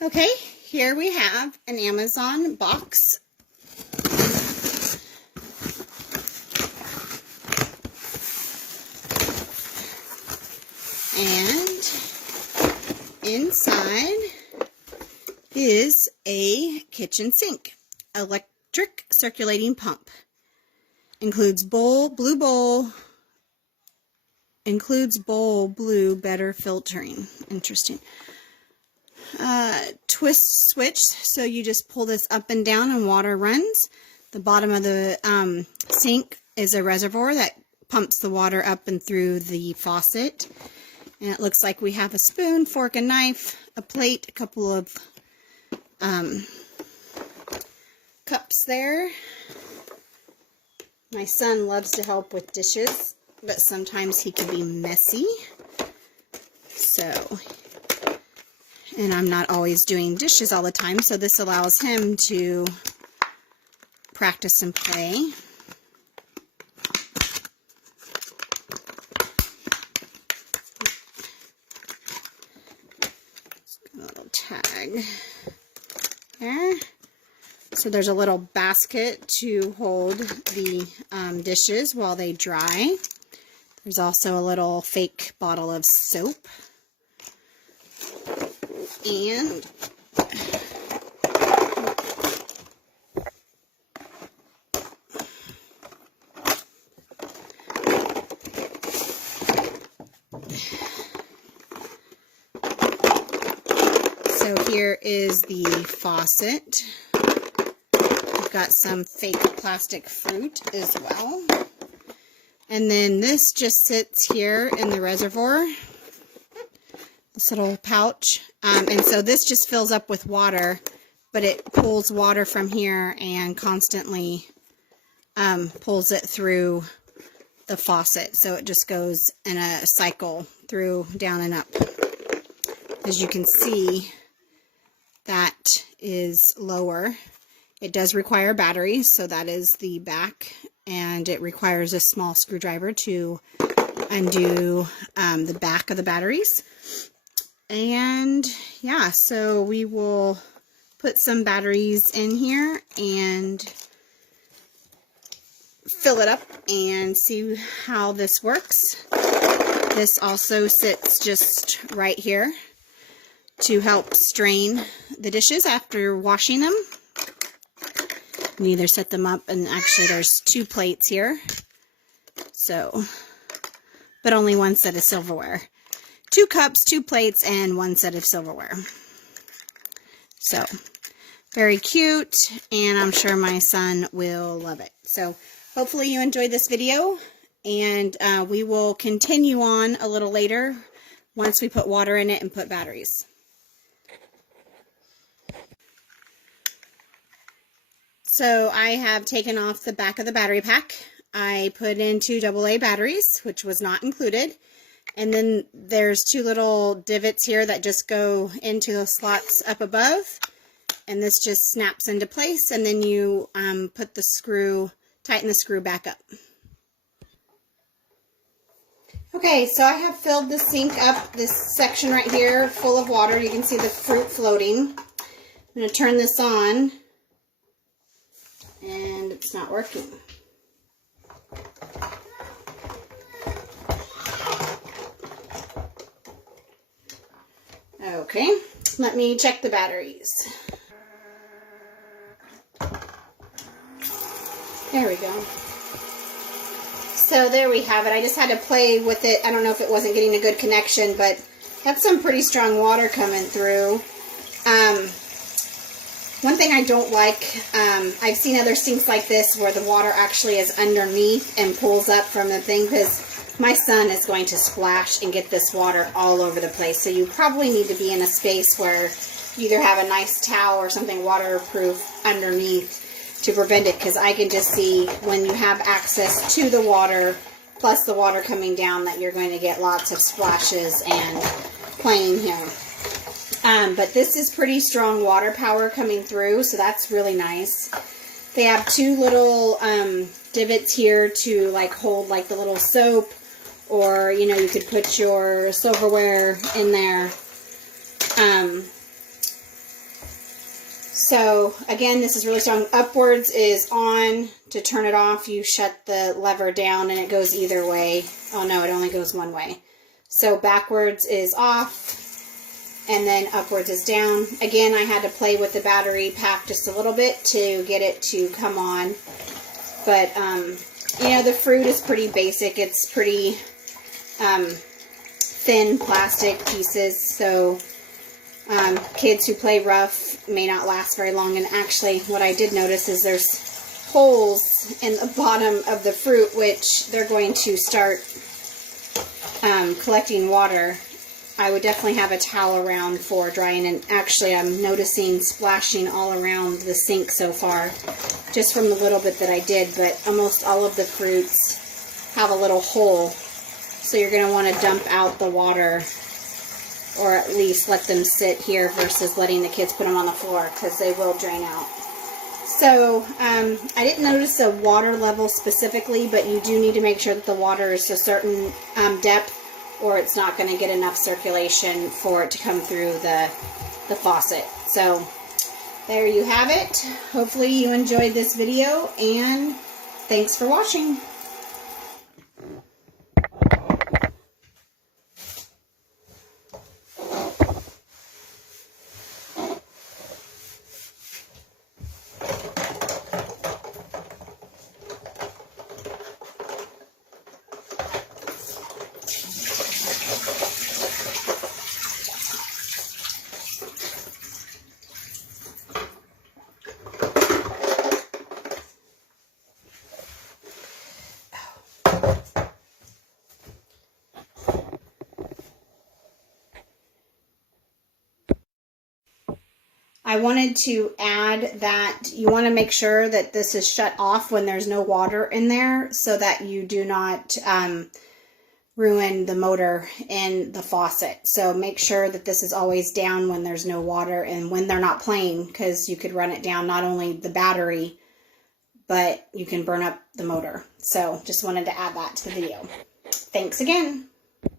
Okay, here we have an Amazon box. And inside is a kitchen sink, electric circulating pump. Includes blue, better filtering. Interesting. Twist switch, so you just pull this up and down and water runs. The bottom of the sink is a reservoir that pumps the water up and through the faucet. And it looks like we have a spoon, fork, and knife, a plate, a couple of cups there. My son loves to help with dishes, but sometimes he can be messy. So, and I'm not always doing dishes all the time, so this allows him to practice and play. A little tag there. So there's a little basket to hold the dishes while they dry. There's also a little fake bottle of soap. And so here is the faucet. We've got some fake plastic fruit as well. And then this just sits here in the reservoir, this little pouch. And so this just fills up with water, but it pulls water from here and constantly pulls it through the faucet. So it just goes in a cycle through, down and up. As you can see, that is lower. It does require batteries, so that is the back, and it requires a small screwdriver to undo the back of the batteries. And yeah, so we will put some batteries in here and fill it up and see how this works. This also sits just right here to help strain the dishes after washing them. You can either set them up, and actually there's 2 plates here, so, but only 1 set of silverware. 2 cups, 2 plates, and 1 set of silverware. So, very cute, and I'm sure my son will love it. So, hopefully you enjoyed this video, and we will continue on a little later once we put water in it and put batteries. So I have taken off the back of the battery pack. I put in 2 AA batteries, which was not included. And then there's 2 little divots here that just go into the slots up above. And this just snaps into place, and then you put the screw, tighten the screw back up. Okay, so I have filled the sink up, this section right here, full of water. You can see the fruit floating. I'm going to turn this on. And it's not working. Okay, let me check the batteries. There we go. So there we have it. I just had to play with it. I don't know if it wasn't getting a good connection, but had some pretty strong water coming through. One thing I don't like, I've seen other sinks like this where the water actually is underneath and pulls up from the thing, because my son is going to splash and get this water all over the place. So you probably need to be in a space where you either have a nice towel or something waterproof underneath to prevent it, because I can just see when you have access to the water plus the water coming down that you're going to get lots of splashes and playing here. But this is pretty strong water power coming through, so that's really nice. They have 2 little divots here to like hold like the little soap, or you know, you could put your silverware in there. So again, this is really strong. Upwards is on. To turn it off, you shut the lever down and it goes either way. Oh no, it only goes one way. So backwards is off and then upwards is down. Again, I had to play with the battery pack just a little bit to get it to come on. But, you know, the fruit is pretty basic. It's pretty thin plastic pieces, so kids who play rough may not last very long. And actually, what I did notice is there's holes in the bottom of the fruit, which they're going to start collecting water. I would definitely have a towel around for drying, and actually I'm noticing splashing all around the sink so far, just from the little bit that I did, but almost all of the fruits have a little hole, so you're going to want to dump out the water, or at least let them sit here versus letting the kids put them on the floor, because they will drain out. So, I didn't notice a water level specifically, but you do need to make sure that the water is a certain depth, or it's not going to get enough circulation for it to come through the faucet. So, there you have it. Hopefully you enjoyed this video, and thanks for watching. I wanted to add that you want to make sure that this is shut off when there's no water in there, so that you do not ruin the motor in the faucet. So make sure that this is always down when there's no water and when they're not playing, because you could run it down, not only the battery, but you can burn up the motor. So just wanted to add that to the video. Thanks again.